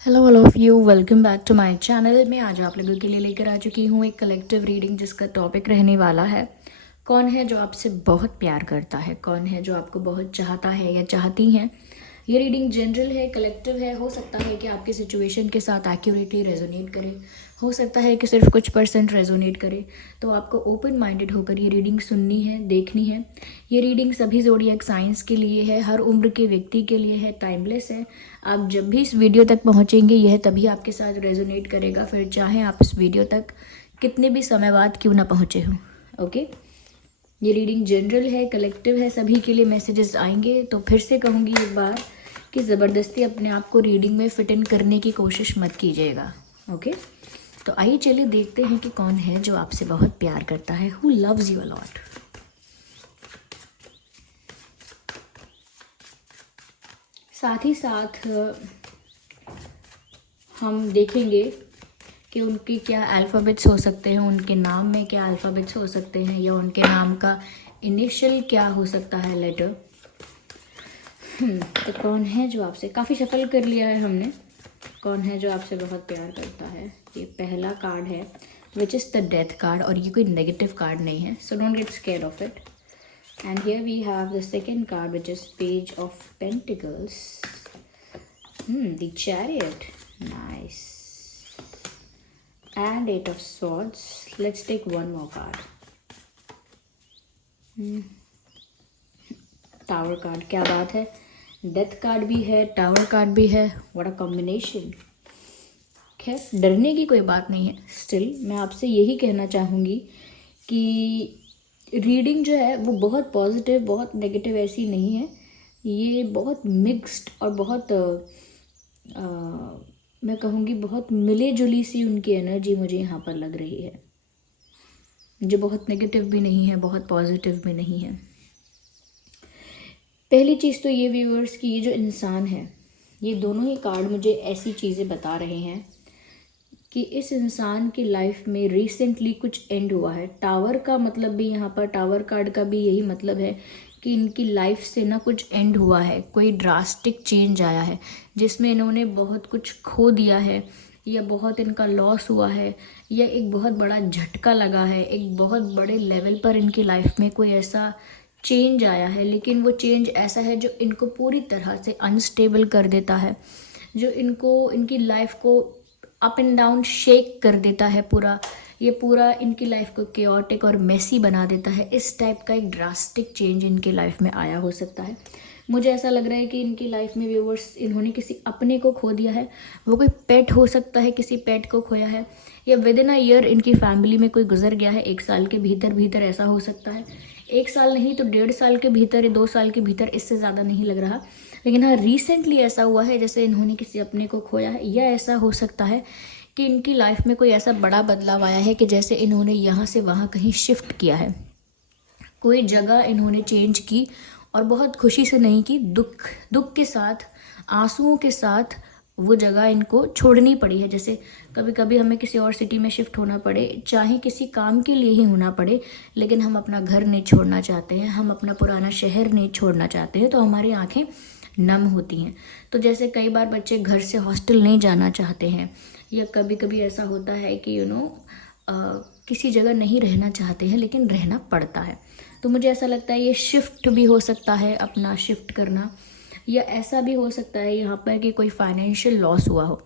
Hello all of you, welcome back to my channel. मैं आज आप लोगों के लिए लेकर आ चुकी हूँ एक कलेक्टिव रीडिंग जिसका टॉपिक रहने वाला है कौन है जो आपसे बहुत प्यार करता है, कौन है जो आपको बहुत चाहता है या चाहती हैं। ये रीडिंग जनरल है, कलेक्टिव है। हो सकता है कि आपकी सिचुएशन के साथ एक्यूरेटली रेजोनेट करे, हो सकता है कि सिर्फ कुछ परसेंट रेजोनेट करे। तो आपको ओपन माइंडेड होकर ये रीडिंग सुननी है, देखनी है। ये रीडिंग सभी ज़ोडिएक साइंस के लिए है, हर उम्र के व्यक्ति के लिए है, टाइमलेस है। आप जब भी इस वीडियो तक पहुंचेंगे यह तभी आपके साथ रेजोनेट करेगा, फिर चाहे आप इस वीडियो तक कितने भी समय बाद क्यों ना पहुंचे हों। ओके, ये रीडिंग जनरल है, कलेक्टिव है, सभी के लिए मैसेजेस आएंगे। तो फिर से कहूँगी एक बार कि ज़बरदस्ती अपने आप को रीडिंग में फिट इन करने की कोशिश मत कीजिएगा। ओके, तो आइए चलिए देखते हैं कि कौन है जो आपसे बहुत प्यार करता है, who loves you a lot. साथ ही साथ हम देखेंगे कि उनके क्या अल्फ़ाबेट्स हो सकते हैं, उनके नाम में क्या अल्फ़ाबेट्स हो सकते हैं, या उनके नाम का इनिशियल क्या हो सकता है, लेटर। तो कौन है जो आपसे, काफ़ी शफल कर लिया है हमने, कौन है जो आपसे बहुत प्यार करता है। ये पहला कार्ड है which is the death card, और ये कोई नेगेटिव कार्ड नहीं है, so don't get scared of it. And here we have the second card which is page of pentacles, the chariot, nice, and eight of swords. Let's take one more card. Tower card, क्या बात है, death card भी है, tower card भी है, what a combination. खैर डरने की कोई बात नहीं है, स्टिल मैं आपसे यही कहना चाहूँगी कि रीडिंग जो है वो बहुत पॉजिटिव बहुत नेगेटिव ऐसी नहीं है। ये बहुत मिक्स्ड और बहुत मैं कहूँगी बहुत मिले जुली सी उनकी एनर्जी मुझे यहाँ पर लग रही है, जो बहुत नेगेटिव भी नहीं है, बहुत पॉजिटिव भी नहीं है। पहली चीज़ तो ये व्यूअर्स कि ये जो इंसान है, ये दोनों ही कार्ड मुझे ऐसी चीज़ें बता रहे हैं कि इस इंसान की लाइफ में रिसेंटली कुछ एंड हुआ है। टावर का मतलब भी यहाँ पर, टावर कार्ड का भी यही मतलब है कि इनकी लाइफ से ना कुछ एंड हुआ है, कोई ड्रास्टिक चेंज आया है जिसमें इन्होंने बहुत कुछ खो दिया है, या बहुत इनका लॉस हुआ है, या एक बहुत बड़ा झटका लगा है, एक बहुत बड़े लेवल पर इनकी लाइफ में कोई ऐसा चेंज आया है। लेकिन वो चेंज ऐसा है जो इनको पूरी तरह से अनस्टेबल कर देता है, जो इनको, इनकी लाइफ को अप एंड डाउन शेक कर देता है पूरा, ये पूरा इनकी लाइफ को केओटिक और मेसी बना देता है। इस टाइप का एक ड्रास्टिक चेंज इनकी लाइफ में आया हो सकता है। मुझे ऐसा लग रहा है कि इनकी लाइफ में व्यूवर्स इन्होंने किसी अपने को खो दिया है, वो कोई पेट हो सकता है, किसी पेट को खोया है, या विद इन अ ईयर इनकी फैमिली में कोई गुजर गया है, 1 साल के भीतर भीतर ऐसा हो सकता है। 1 साल नहीं तो 1.5 साल के भीतर या 2 साल के भीतर, इससे ज़्यादा नहीं लग रहा। लेकिन हाँ, रिसेंटली ऐसा हुआ है जैसे इन्होंने किसी अपने को खोया है, या ऐसा हो सकता है कि इनकी लाइफ में कोई ऐसा बड़ा बदलाव आया है कि जैसे इन्होंने यहाँ से वहाँ कहीं शिफ्ट किया है, कोई जगह इन्होंने चेंज की, और बहुत खुशी से नहीं की, दुख दुख के साथ, आंसुओं के साथ वो जगह इनको छोड़नी पड़ी है। जैसे कभी कभी हमें किसी और सिटी में शिफ्ट होना पड़े, चाहे किसी काम के लिए ही होना पड़े, लेकिन हम अपना घर नहीं छोड़ना चाहते हैं, हम अपना पुराना शहर नहीं छोड़ना चाहते हैं, तो हमारी आंखें नम होती हैं। तो जैसे कई बार बच्चे घर से हॉस्टल नहीं जाना चाहते हैं, या कभी कभी ऐसा होता है कि किसी जगह नहीं रहना चाहते हैं लेकिन रहना पड़ता है। तो मुझे ऐसा लगता है ये शिफ्ट भी हो सकता है, अपना शिफ्ट करना, या ऐसा भी हो सकता है यहाँ पर कि कोई फाइनेंशियल लॉस हुआ हो,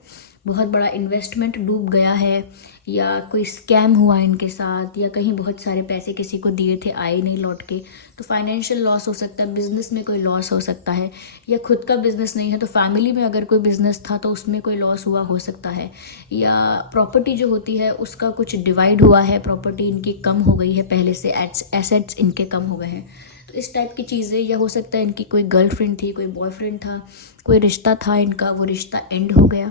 बहुत बड़ा इन्वेस्टमेंट डूब गया है, या कोई स्कैम हुआ इनके साथ, या कहीं बहुत सारे पैसे किसी को दिए थे आए नहीं लौट के, तो फाइनेंशियल लॉस हो सकता है, बिजनेस में कोई लॉस हो सकता है, या खुद का बिजनेस नहीं है तो फैमिली में अगर कोई बिजनेस था तो उसमें कोई लॉस हुआ हो सकता है, या प्रॉपर्टी जो होती है उसका कुछ डिवाइड हुआ है, प्रॉपर्टी इनकी कम हो गई है, पहले से एसेट्स इनके कम हो गए हैं। तो इस टाइप की चीज़ें, या हो सकता है इनकी कोई गर्लफ्रेंड थी, कोई बॉयफ्रेंड था, कोई रिश्ता था इनका, वो रिश्ता एंड हो गया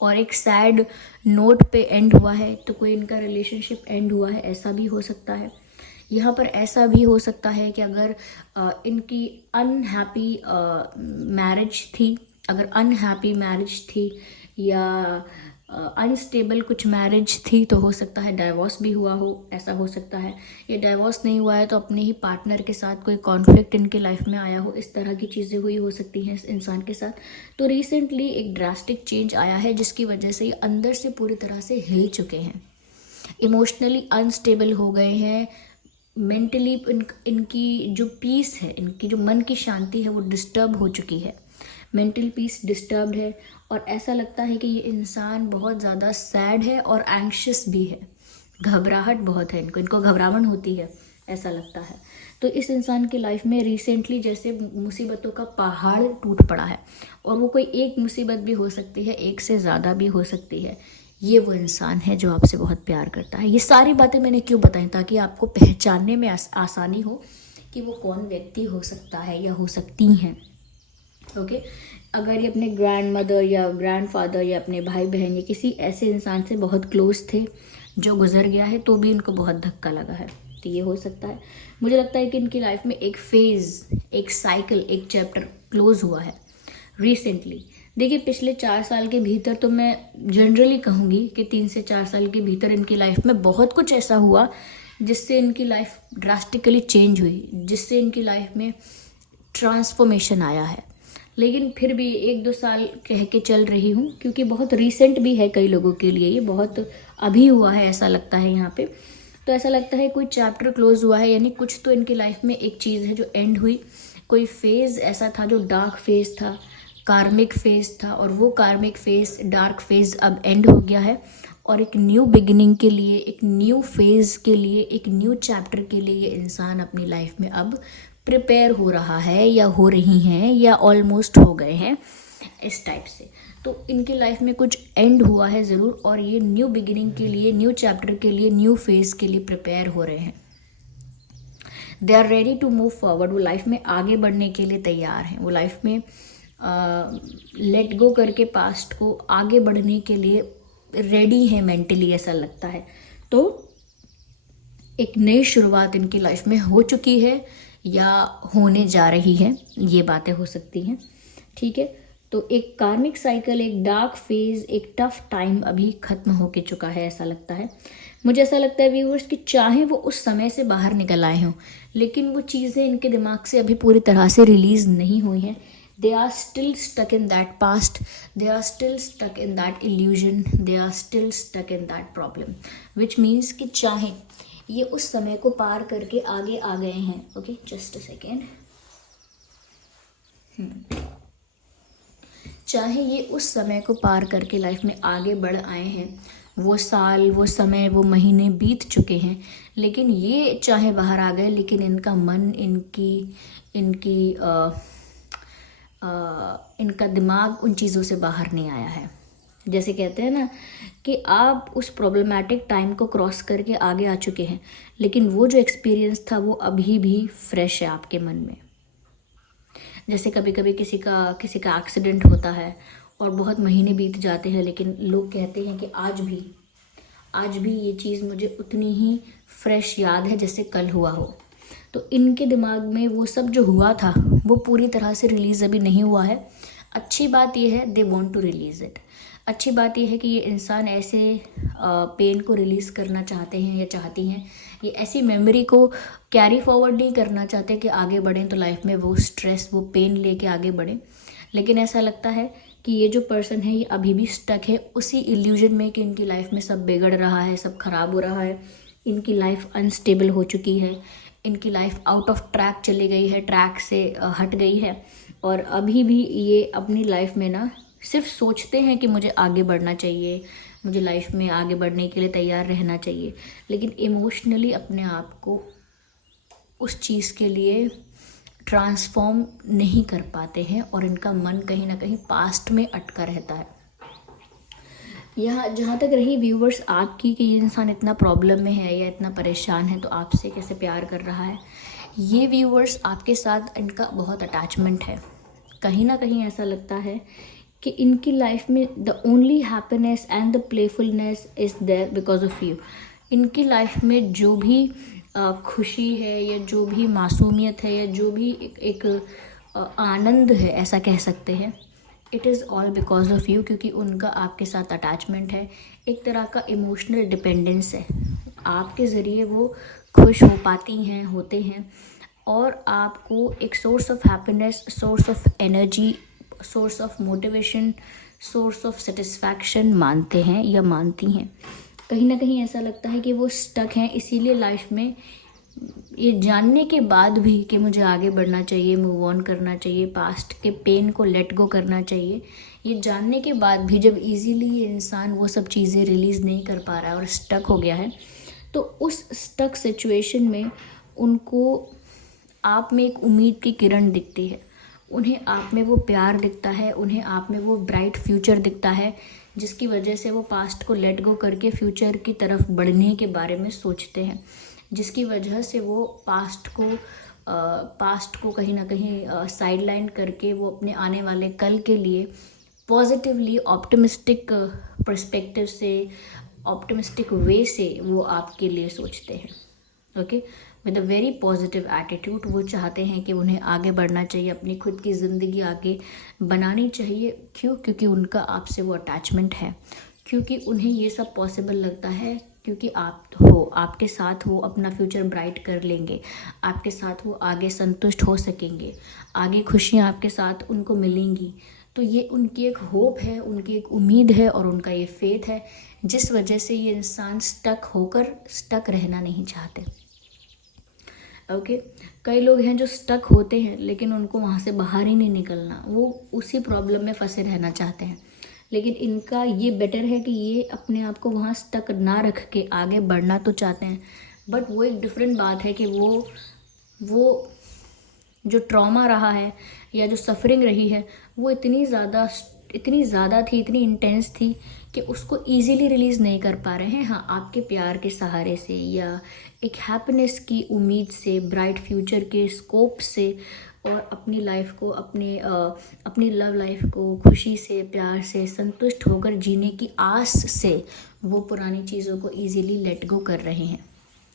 और एक सैड नोट पे एंड हुआ है, तो कोई इनका रिलेशनशिप एंड हुआ है, ऐसा भी हो सकता है। यहाँ पर ऐसा भी हो सकता है कि अगर इनकी अनहैप्पी मैरिज थी, अगर अनहैप्पी मैरिज थी, या अनस्टेबल कुछ मैरिज थी तो हो सकता है डाइवोर्स भी हुआ हो, ऐसा हो सकता है। ये डाइवोर्स नहीं हुआ है तो अपने ही पार्टनर के साथ कोई कॉन्फ्लिक्ट इनकी लाइफ में आया हो, इस तरह की चीज़ें हुई हो सकती हैं इस इंसान के साथ। तो रिसेंटली एक ड्रास्टिक चेंज आया है जिसकी वजह से ये अंदर से पूरी तरह से हिल चुके हैं, इमोशनली अनस्टेबल हो गए हैं, मेंटली इनकी जो पीस है, इनकी जो मन की शांति है वो डिस्टर्ब हो चुकी है, मेंटल पीस डिस्टर्ब्ड है। और ऐसा लगता है कि ये इंसान बहुत ज़्यादा सैड है और एंग्शियस भी है, घबराहट बहुत है इनको घबराहट होती है, ऐसा लगता है। तो इस इंसान की लाइफ में रिसेंटली जैसे मुसीबतों का पहाड़ टूट पड़ा है, और वो कोई एक मुसीबत भी हो सकती है, एक से ज़्यादा भी हो सकती है। ये वो इंसान है जो आपसे बहुत प्यार करता है। ये सारी बातें मैंने क्यों बताई, ताकि आपको पहचानने में आसानी हो कि वो कौन व्यक्ति हो सकता है या हो सकती हैं। ओके, अगर ये अपने ग्रैंड मदर या ग्रैंड फादर या अपने भाई बहन या किसी ऐसे इंसान से बहुत क्लोज थे जो गुजर गया है तो भी इनको बहुत धक्का लगा है, तो ये हो सकता है। मुझे लगता है कि इनकी लाइफ में एक फेज़, एक साइकिल, एक चैप्टर क्लोज हुआ है रिसेंटली। देखिए, पिछले 4 साल के भीतर तो मैं जनरली कहूँगी कि 3 से 4 साल के भीतर इनकी लाइफ में बहुत कुछ ऐसा हुआ जिससे इनकी लाइफ ड्रास्टिकली चेंज हुई, जिससे इनकी लाइफ में ट्रांसफॉर्मेशन आया है। लेकिन फिर भी 1-2 साल कह के चल रही हूँ क्योंकि बहुत रीसेंट भी है कई लोगों के लिए, ये बहुत अभी हुआ है ऐसा लगता है यहाँ पे। तो ऐसा लगता है कोई चैप्टर क्लोज हुआ है, यानी कुछ तो इनकी लाइफ में एक चीज़ है जो एंड हुई। कोई फेज़ ऐसा था जो डार्क फेज़ था, कार्मिक फेज़ था, और वो कार्मिक फेज़, डार्क फेज़ अब एंड हो गया है। और एक न्यू बिगिनिंग के लिए, एक न्यू फेज़ के लिए, एक न्यू चैप्टर के लिए ये इंसान अपनी लाइफ में अब प्रिपेयर हो रहा है या हो रही हैं या ऑलमोस्ट हो गए हैं, इस टाइप से। तो इनकी लाइफ में कुछ एंड हुआ है ज़रूर, और ये न्यू बिगिनिंग के लिए, न्यू चैप्टर के लिए, न्यू फेज़ के लिए प्रिपेयर हो रहे हैं। They are ready to move forward. वो लाइफ में आगे बढ़ने के लिए तैयार हैं। वो लाइफ में लेट गो करके पास्ट को आगे बढ़ने के लिए रेडी हैं मेंटली, ऐसा लगता है। तो एक नई शुरुआत इनकी लाइफ में हो चुकी है या होने जा रही है, ये बातें हो सकती हैं। ठीक है, तो एक कार्मिक साइकिल, एक डार्क फेज, एक टफ टाइम अभी ख़त्म हो के चुका है, ऐसा लगता है। मुझे ऐसा लगता है व्यूअर्स कि चाहे वो उस समय से बाहर निकल आए हों, लेकिन वो चीज़ें इनके दिमाग से अभी पूरी तरह से रिलीज़ नहीं हुई हैं। They are still stuck in that past, they are still stuck in that illusion, they are still stuck in that problem, which means कि चाहे ये उस समय को पार करके आगे आ गए हैं। Okay, just a second. चाहे ये उस समय को पार करके लाइफ में आगे बढ़ आए हैं, वो साल, वो समय, वो महीने बीत चुके हैं, लेकिन ये चाहे बाहर आ गए, लेकिन इनका मन, इनका दिमाग उन चीज़ों से बाहर नहीं आया है। जैसे कहते हैं ना कि आप उस प्रॉब्लमैटिक टाइम को क्रॉस करके आगे आ चुके हैं, लेकिन वो जो एक्सपीरियंस था वो अभी भी फ्रेश है आपके मन में। जैसे कभी कभी किसी का एक्सीडेंट होता है और बहुत महीने बीत जाते हैं, लेकिन लोग कहते हैं कि आज भी ये चीज़ मुझे उतनी ही फ्रेश याद है जैसे कल हुआ हो। तो इनके दिमाग में वो सब जो हुआ था वो पूरी तरह से रिलीज़ अभी नहीं हुआ है। अच्छी बात यह है, they want to release it. अच्छी बात यह है कि ये इंसान ऐसे पेन को रिलीज़ करना चाहते हैं या चाहती हैं, ये ऐसी मेमोरी को कैरी फॉरवर्ड नहीं करना चाहते कि आगे बढ़ें तो लाइफ में वो स्ट्रेस, वो पेन लेके आगे बढ़ें। लेकिन ऐसा लगता है कि ये जो पर्सन है ये अभी भी स्टक है उसी इल्यूजन में कि इनकी लाइफ में सब बिगड़ रहा है, सब खराब हो रहा है, इनकी लाइफ अनस्टेबल हो चुकी है, इनकी लाइफ आउट ऑफ ट्रैक चली गई है, ट्रैक से हट गई है। और अभी भी ये अपनी लाइफ में ना सिर्फ सोचते हैं कि मुझे आगे बढ़ना चाहिए, मुझे लाइफ में आगे बढ़ने के लिए तैयार रहना चाहिए, लेकिन इमोशनली अपने आप को उस चीज़ के लिए ट्रांसफॉर्म नहीं कर पाते हैं और इनका मन कहीं ना कहीं पास्ट में अटका रहता है। यहाँ जहाँ तक रही व्यूवर्स आपकी कि ये इंसान इतना प्रॉब्लम में है या इतना परेशान है तो आपसे कैसे प्यार कर रहा है, ये व्यूवर्स आपके साथ इनका बहुत अटैचमेंट है। कहीं ना कहीं ऐसा लगता है कि इनकी लाइफ में the only happiness and the playfulness is there because of you. इनकी लाइफ में जो भी खुशी है या जो भी मासूमियत है या जो भी एक आनंद है, ऐसा कह सकते हैं, it is all because of you, क्योंकि उनका आपके साथ अटैचमेंट है, एक तरह का इमोशनल डिपेंडेंस है। आपके ज़रिए वो खुश हो पाती हैं, होते हैं, और आपको एक source of happiness, source of energy, source of motivation, source of satisfaction मानते हैं या मानती हैं। कहीं ना कहीं ऐसा लगता है कि वो स्टक हैं, इसीलिए लाइफ में ये जानने के बाद भी कि मुझे आगे बढ़ना चाहिए, मूव ऑन करना चाहिए, पास्ट के पेन को लेट गो करना चाहिए, ये जानने के बाद भी जब इजीली ये इंसान वो सब चीज़ें रिलीज़ नहीं कर पा रहा है और स्टक हो गया है, तो उस स्टक सिचुएशन में उनको आप में एक उम्मीद की किरण दिखती है, उन्हें आप में वो प्यार दिखता है, उन्हें आप में वो ब्राइट फ्यूचर दिखता है, जिसकी वजह से वो पास्ट को लेट गो करके फ्यूचर की तरफ बढ़ने के बारे में सोचते हैं, जिसकी वजह से वो पास्ट को कहीं ना कहीं साइडलाइन करके वो अपने आने वाले कल के लिए पॉजिटिवली, ऑप्टिमिस्टिक पर्सपेक्टिव से, ऑप्टिमिस्टिक वे से वो आपके लिए सोचते हैं। Okay, with a very positive attitude वो चाहते हैं कि उन्हें आगे बढ़ना चाहिए, अपनी खुद की ज़िंदगी आगे बनानी चाहिए। क्यों? क्योंकि उनका आपसे वो अटैचमेंट है, क्योंकि उन्हें ये सब पॉसिबल लगता है, क्योंकि आप हो, आपके साथ वो अपना फ्यूचर ब्राइट कर लेंगे, आपके साथ वो आगे संतुष्ट हो सकेंगे, आगे खुशियाँ आपके साथ उनको मिलेंगी। तो ये उनकी एक होप है, उनकी एक उम्मीद है और उनका ये फेथ है, जिस वजह से ये इंसान स्टक रहना नहीं चाहते। ओके, कई लोग हैं जो स्टक होते हैं लेकिन उनको वहाँ से बाहर ही नहीं निकलना, वो उसी प्रॉब्लम में फंसे रहना चाहते हैं। लेकिन इनका ये बेटर है कि ये अपने आप को वहाँ स्टक ना रख के आगे बढ़ना तो चाहते हैं, बट वो एक डिफरेंट बात है कि वो जो ट्रॉमा रहा है या जो सफरिंग रही है वो इतनी ज़्यादा थी, इतनी इंटेंस थी कि उसको इजीली रिलीज़ नहीं कर पा रहे हैं। हाँ, आपके प्यार के सहारे से या एक हैप्पीनेस की उम्मीद से, ब्राइट फ्यूचर के स्कोप से, और अपनी लाइफ को, अपनी लव लाइफ को खुशी से, प्यार से, संतुष्ट होकर जीने की आस से वो पुरानी चीज़ों को इजीली लेट गो कर रहे हैं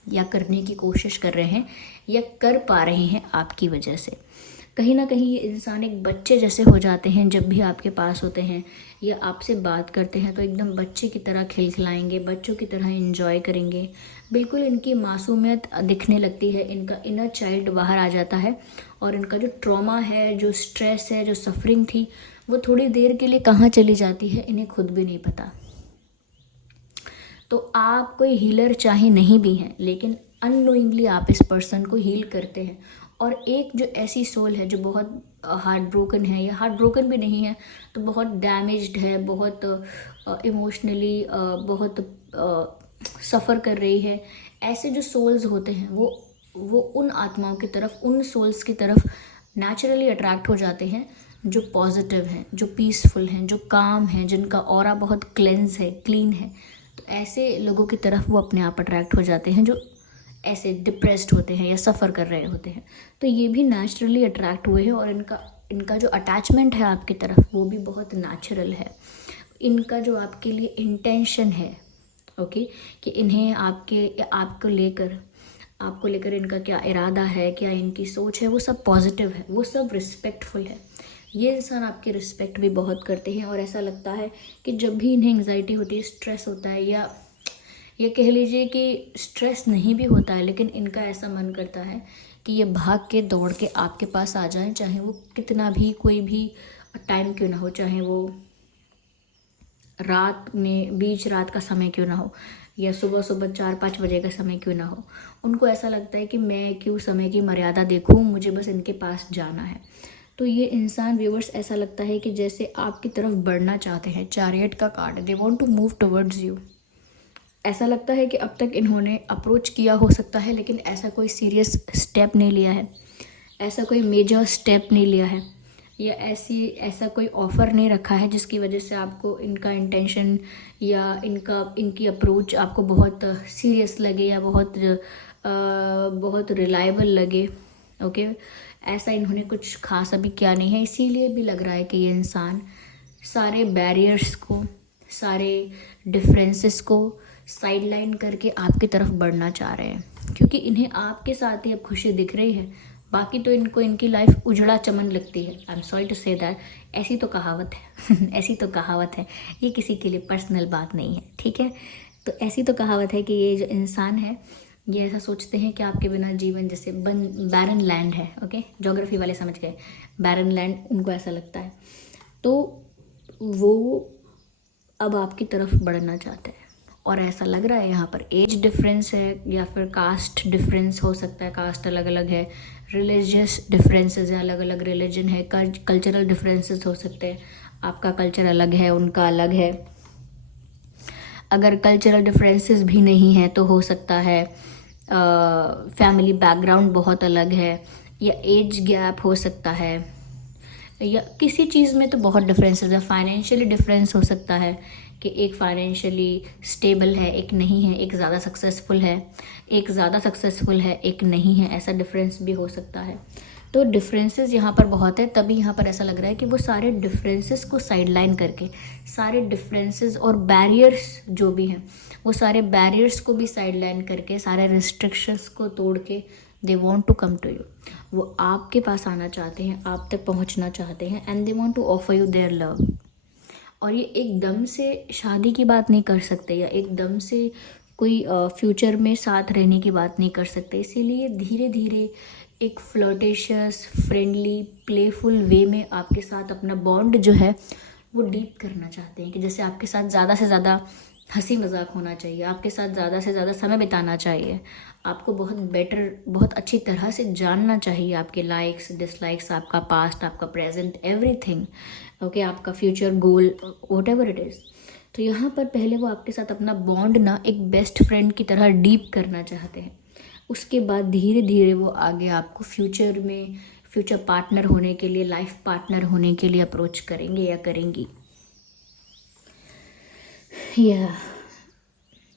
या करने की कोशिश कर रहे हैं या कर पा रहे हैं आपकी वजह से। कहीं ना कहीं ये इंसान एक बच्चे जैसे हो जाते हैं जब भी आपके पास होते हैं या आपसे बात करते हैं, तो एकदम बच्चे की तरह खिलखिलाएंगे, बच्चों की तरह एंजॉय करेंगे, बिल्कुल इनकी मासूमियत दिखने लगती है, इनका इनर चाइल्ड बाहर आ जाता है, और इनका जो ट्रॉमा है, जो स्ट्रेस है, जो सफरिंग थी, वो थोड़ी देर के लिए कहाँ चली जाती है इन्हें खुद भी नहीं पता। तो आप कोई हीलर चाहे नहीं भी हैं, लेकिन अननोइंगली आप इस पर्सन को हील करते हैं। और एक जो ऐसी सोल है जो बहुत हार्ट ब्रोकन है, या हार्ट ब्रोकन भी नहीं है तो बहुत डैमेज्ड है, बहुत इमोशनली बहुत सफ़र कर रही है, ऐसे जो सोल्स होते हैं वो उन आत्माओं की तरफ, उन सोल्स की तरफ नेचुरली अट्रैक्ट हो जाते हैं जो पॉजिटिव हैं, जो पीसफुल हैं, जो काम हैं, जिनका ऑरा बहुत क्लेंस है, क्लीन है। तो ऐसे लोगों की तरफ वो अपने आप अट्रैक्ट हो जाते हैं जो ऐसे डिप्रेस्ड होते हैं या सफ़र कर रहे होते हैं। तो ये भी नेचुरली अट्रैक्ट हुए हैं, और इनका जो अटैचमेंट है आपकी तरफ वो भी बहुत नेचुरल है। इनका जो आपके लिए इंटेंशन है, ओके, कि इन्हें आपको लेकर इनका क्या इरादा है, क्या इनकी सोच है, वो सब पॉजिटिव है, वो सब रिस्पेक्टफुल है। ये इंसान आपकी रिस्पेक्ट भी बहुत करते हैं, और ऐसा लगता है कि जब भी इन्हें एंग्जाइटी होती है, स्ट्रेस होता है, या ये कह लीजिए कि स्ट्रेस नहीं भी होता है, लेकिन इनका ऐसा मन करता है कि ये भाग के दौड़ के आपके पास आ जाएं, चाहे वो कितना भी, कोई भी टाइम क्यों ना हो, चाहे वो बीच रात का समय क्यों ना हो, या सुबह 4-5 बजे का समय क्यों ना हो। उनको ऐसा लगता है कि मैं क्यों समय की मर्यादा देखूं, मुझे बस इनके पास जाना है। तो ये इंसान, व्यूअर्स, ऐसा लगता है कि जैसे आपकी तरफ बढ़ना चाहते हैं। चैरियट का card, they want to move towards you. ऐसा लगता है कि अब तक इन्होंने अप्रोच किया हो सकता है, लेकिन ऐसा कोई सीरियस स्टेप नहीं लिया है, ऐसा कोई मेजर स्टेप नहीं लिया है, या ऐसा कोई ऑफ़र नहीं रखा है जिसकी वजह से आपको इनका इंटेंशन या इनकी अप्रोच आपको बहुत सीरियस लगे या बहुत रिलायबल लगे। ओके, ऐसा इन्होंने कुछ खास अभी किया नहीं है, इसीलिए भी लग रहा है कि ये इंसान सारे बैरियर्स को, सारे डिफरेंसेस को साइडलाइन करके आपकी तरफ बढ़ना चाह रहे हैं, क्योंकि इन्हें आपके साथ ही अब खुशी दिख रही है, बाकी तो इनको इनकी लाइफ उजड़ा चमन लगती है। I am sorry to say that, ऐसी तो कहावत है ऐसी तो कहावत है, ये किसी के लिए पर्सनल बात नहीं है, ठीक है। तो ऐसी तो कहावत है कि ये जो इंसान है ये ऐसा सोचते हैं कि आपके बिना जीवन जैसे बैरन लैंड है। ओके, ज्योग्राफी वाले समझ गए, बैरन लैंड उनको ऐसा लगता है। तो वो अब आपकी तरफ बढ़ना चाहते हैं, और ऐसा लग रहा है यहाँ पर एज डिफरेंस है या फिर कास्ट डिफरेंस हो सकता है, कास्ट अलग अलग है, रिलीजियस डिफरेंसेस है, अलग अलग रिलीजन है, कल्चरल डिफरेंसेस हो सकते हैं, आपका कल्चर अलग है उनका अलग है। अगर कल्चरल डिफरेंसेस भी नहीं है तो हो सकता है फैमिली बैकग्राउंड बहुत अलग है, या एज गैप हो सकता है, या किसी चीज़ में तो बहुत डिफरेंसेस है। फाइनेंशियली डिफरेंस हो सकता है कि एक फाइनेंशियली स्टेबल है, एक नहीं है, एक ज़्यादा सक्सेसफुल है, एक ज़्यादा सक्सेसफुल है, एक नहीं है, ऐसा डिफरेंस भी हो सकता है। तो डिफरेंसेस यहाँ पर बहुत है, तभी यहाँ पर ऐसा लग रहा है कि वो सारे डिफरेंसेस को साइडलाइन करके, सारे डिफरेंसेस और बैरियर्स जो भी हैं वो सारे बैरियर्स को भी साइडलाइन करके, सारे रिस्ट्रिक्शंस को तोड़ के they want to come to you, वो आपके पास आना चाहते हैं, आप तक पहुँचना चाहते हैं, and they want to offer you their love. और ये एकदम से शादी की बात नहीं कर सकते, या एकदम से कोई फ्यूचर में साथ रहने की बात नहीं कर सकते, इसीलिए धीरे धीरे एक फ्लर्टेशियस, फ्रेंडली, प्लेफुल वे में आपके साथ अपना बॉन्ड जो है वो डीप करना चाहते हैं, कि जैसे आपके साथ ज़्यादा से ज़्यादा हंसी मजाक होना चाहिए, आपके साथ ज़्यादा से ज़्यादा समय बिताना चाहिए, आपको बहुत बेटर, बहुत अच्छी तरह से जानना चाहिए, आपके लाइक्स डिसलाइक्स, आपका पास्ट, आपका प्रेजेंट, एवरीथिंग, ओके, आपका future goal, what ever it is. तो यहाँ पर पहले वो आपके साथ अपना बॉन्ड ना एक बेस्ट फ्रेंड की तरह डीप करना चाहते हैं, उसके बाद धीरे धीरे वो आगे आपको फ्यूचर में फ्यूचर पार्टनर होने के लिए, लाइफ पार्टनर होने के लिए अप्रोच करेंगे या करेंगी।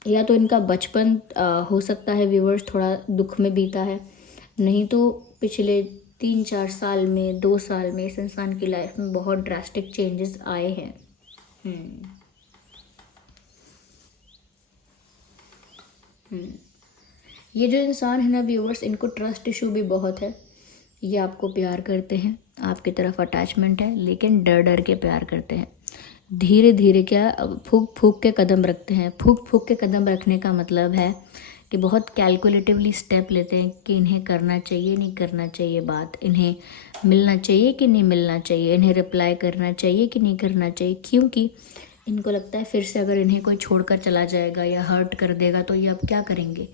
या तो इनका बचपन हो सकता है व्यूअर्स थोड़ा दुख में बीता है, नहीं तो पिछले 3-4 साल में, 2 साल में इस इंसान की लाइफ में बहुत ड्रास्टिक चेंजेस आए हैं। ये जो इंसान है ना व्यूअर्स, इनको ट्रस्ट इशू भी बहुत है। ये आपको प्यार करते हैं, आपकी तरफ अटैचमेंट है, लेकिन डर डर के प्यार करते हैं, धीरे धीरे क्या फूक फूक के कदम रखते हैं। फूक फूक के कदम रखने का मतलब है कि बहुत कैलकुलेटिवली स्टेप लेते हैं कि इन्हें करना चाहिए नहीं करना चाहिए बात, इन्हें मिलना चाहिए कि नहीं मिलना चाहिए, इन्हें रिप्लाई करना चाहिए कि नहीं करना चाहिए, क्योंकि इनको लगता है फिर से अगर इन्हें कोई छोड़कर चला जाएगा या हर्ट कर देगा तो ये अब क्या करेंगे,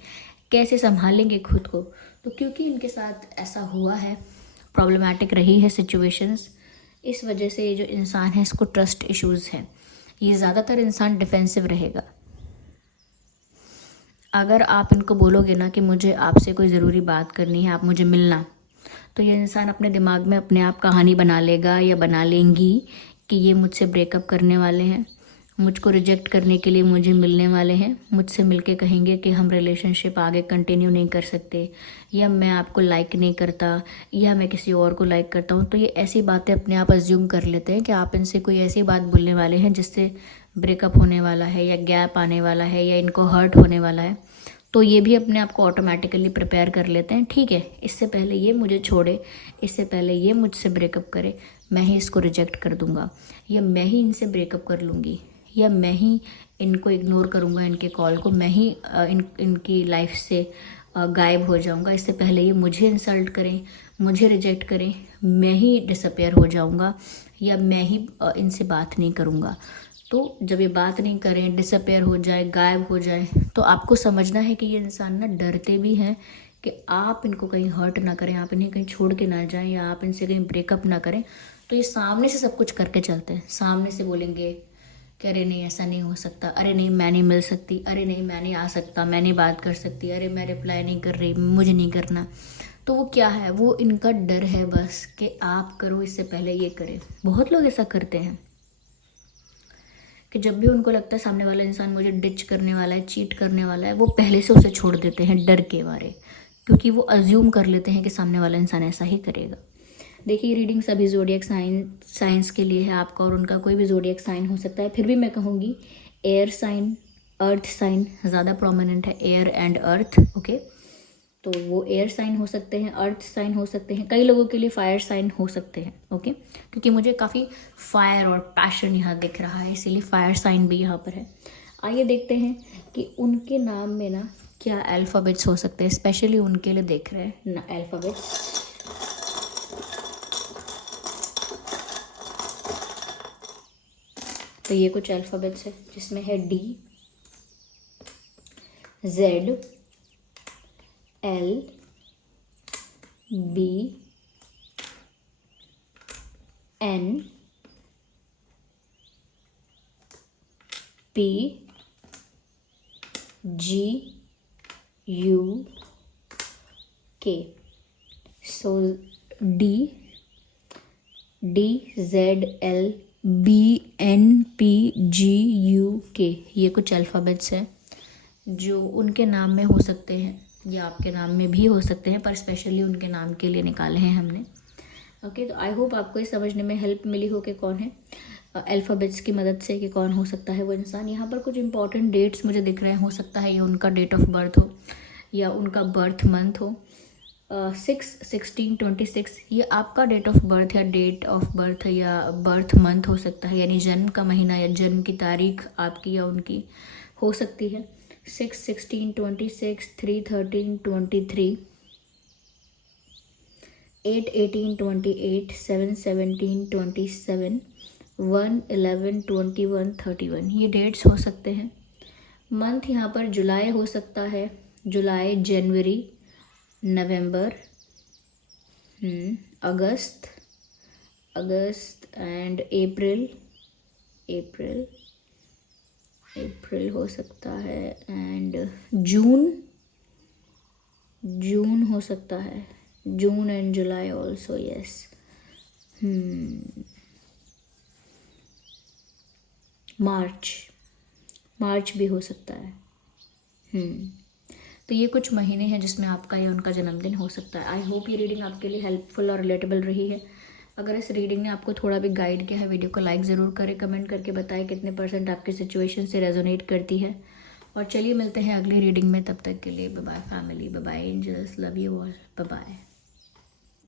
कैसे संभालेंगे खुद को। तो क्योंकि इनके साथ ऐसा हुआ है, प्रॉब्लमैटिक रही है सिचुएशंस, इस वजह से ये जो इंसान है इसको ट्रस्ट इश्यूज़ हैं। ये ज़्यादातर इंसान डिफेंसिव रहेगा। अगर आप इनको बोलोगे ना कि मुझे आपसे कोई ज़रूरी बात करनी है, आप मुझे मिलना, तो ये इंसान अपने दिमाग में अपने आप कहानी बना लेगा या बना लेंगी कि ये मुझसे ब्रेकअप करने वाले हैं, मुझको रिजेक्ट करने के लिए मुझे मिलने वाले हैं, मुझसे मिलके कहेंगे कि हम रिलेशनशिप आगे कंटिन्यू नहीं कर सकते, या मैं आपको लाइक नहीं करता, या मैं किसी और को लाइक करता हूँ। तो ये ऐसी बातें अपने आप अज्यूम कर लेते हैं कि आप इनसे कोई ऐसी बात बोलने वाले हैं जिससे ब्रेकअप होने वाला है, या गैप आने वाला है, या इनको हर्ट होने वाला है। तो ये भी अपने आप को ऑटोमेटिकली प्रिपेयर कर लेते हैं, ठीक है, इससे पहले ये मुझे छोड़े, इससे पहले ये मुझसे ब्रेकअप करे, मैं ही इसको रिजेक्ट कर दूँगा, या मैं ही इनसे ब्रेकअप कर लूँगी, या मैं ही इनको इग्नोर करूँगा, इनके कॉल को, मैं ही इनकी लाइफ से गायब हो जाऊँगा, इससे पहले ये मुझे इंसल्ट करें, मुझे रिजेक्ट करें, मैं ही डिसअपेयर हो जाऊँगा, या मैं ही इनसे बात नहीं करूँगा। तो जब ये बात नहीं करें, डिसअपेयर हो जाए, गायब हो जाए, तो आपको समझना है कि ये इंसान ना डरते भी हैं कि आप इनको कहीं हर्ट ना करें, आप इन्हें कहीं छोड़ के ना जाएं, या आप इनसे कहीं ब्रेकअप ना करें। तो ये सामने से सब कुछ करके चलते हैं, सामने से बोलेंगे कि अरे नहीं ऐसा नहीं हो सकता, अरे नहीं मैं नहीं मिल सकती, अरे नहीं मैं नहीं आ सकता, मैं नहीं बात कर सकती, अरे मैं रिप्लाई नहीं कर रही, मुझे नहीं करना। तो वो क्या है, वो इनका डर है बस कि आप करो इससे पहले ये करे। बहुत लोग ऐसा करते हैं कि जब भी उनको लगता है सामने वाला इंसान मुझे डिच करने वाला है, चीट करने वाला है, वो पहले से उसे छोड़ देते हैं डर के मारे, क्योंकि वो अज्यूम कर लेते हैं कि सामने वाला इंसान ऐसा ही करेगा। देखिए रीडिंग सभी ज़ोडिएक साइंस के लिए है, आपका और उनका कोई भी ज़ोडिएक साइन हो सकता है। फिर भी मैं कहूँगी एयर साइन, अर्थ साइन ज़्यादा प्रोमिनेंट है, एयर एंड अर्थ, ओके। तो वो एयर साइन हो सकते हैं, अर्थ साइन हो सकते हैं, कई लोगों के लिए फायर साइन हो सकते हैं। ओके, क्योंकि मुझे काफ़ी फायर और पैशन यहाँ दिख रहा है, इसीलिए फायर साइन भी यहाँ पर है। आइए देखते हैं कि उनके नाम में ना क्या अल्फ़ाबेट्स हो सकते हैं, स्पेशली उनके लिए देख रहे हैं ना अल्फ़ाबेट्स। तो ये कुछ अल्फ़ाबेट्स है जिसमें है D, Z, L, B, N, P, G, U, K. So D, Z, L, B, N, P, G, U, K, ये कुछ अल्फ़ाबेट्स हैं जो उनके नाम में हो सकते हैं या आपके नाम में भी हो सकते हैं, पर स्पेशली उनके नाम के लिए निकाले हैं हमने। ओके, तो आई होप आपको ये समझने में हेल्प मिली हो कि कौन है अल्फ़ाबेट्स की मदद से कि कौन हो सकता है वो इंसान। यहाँ पर कुछ इंपॉर्टेंट डेट्स मुझे दिख रहे हैं, हो सकता है ये उनका डेट ऑफ बर्थ हो या उनका बर्थ मंथ हो। 6, 16, 26 ये आपका डेट ऑफ बर्थ या डेट ऑफ बर्थ या बर्थ मंथ हो सकता है, यानी जन्म का महीना या जन्म की तारीख आपकी या उनकी हो सकती है। 6, 16, 26, 3, 13, 23, 8, 18, 28, 7, 17, 27, 1, 11, 21, 31 ये डेट्स हो सकते हैं। मंथ यहाँ पर जुलाई हो सकता है, जुलाई, जनवरी, नवंबर, अगस्त एंड अप्रैल हो सकता है, एंड जून हो सकता है, जून एंड जुलाई ऑल्सो, यस। मार्च भी हो सकता है। तो ये कुछ महीने हैं जिसमें आपका या उनका जन्मदिन हो सकता है। आई होप ये रीडिंग आपके लिए हेल्पफुल और रिलेटेबल रही है। अगर इस रीडिंग ने आपको थोड़ा भी गाइड किया है, वीडियो को लाइक ज़रूर करें, कमेंट करके बताएं कितने % आपकी सिचुएशन से रेजोनेट करती है। और चलिए मिलते हैं अगली रीडिंग में, तब तक के लिए bye bye family, bye bye angels, love you all, bye bye.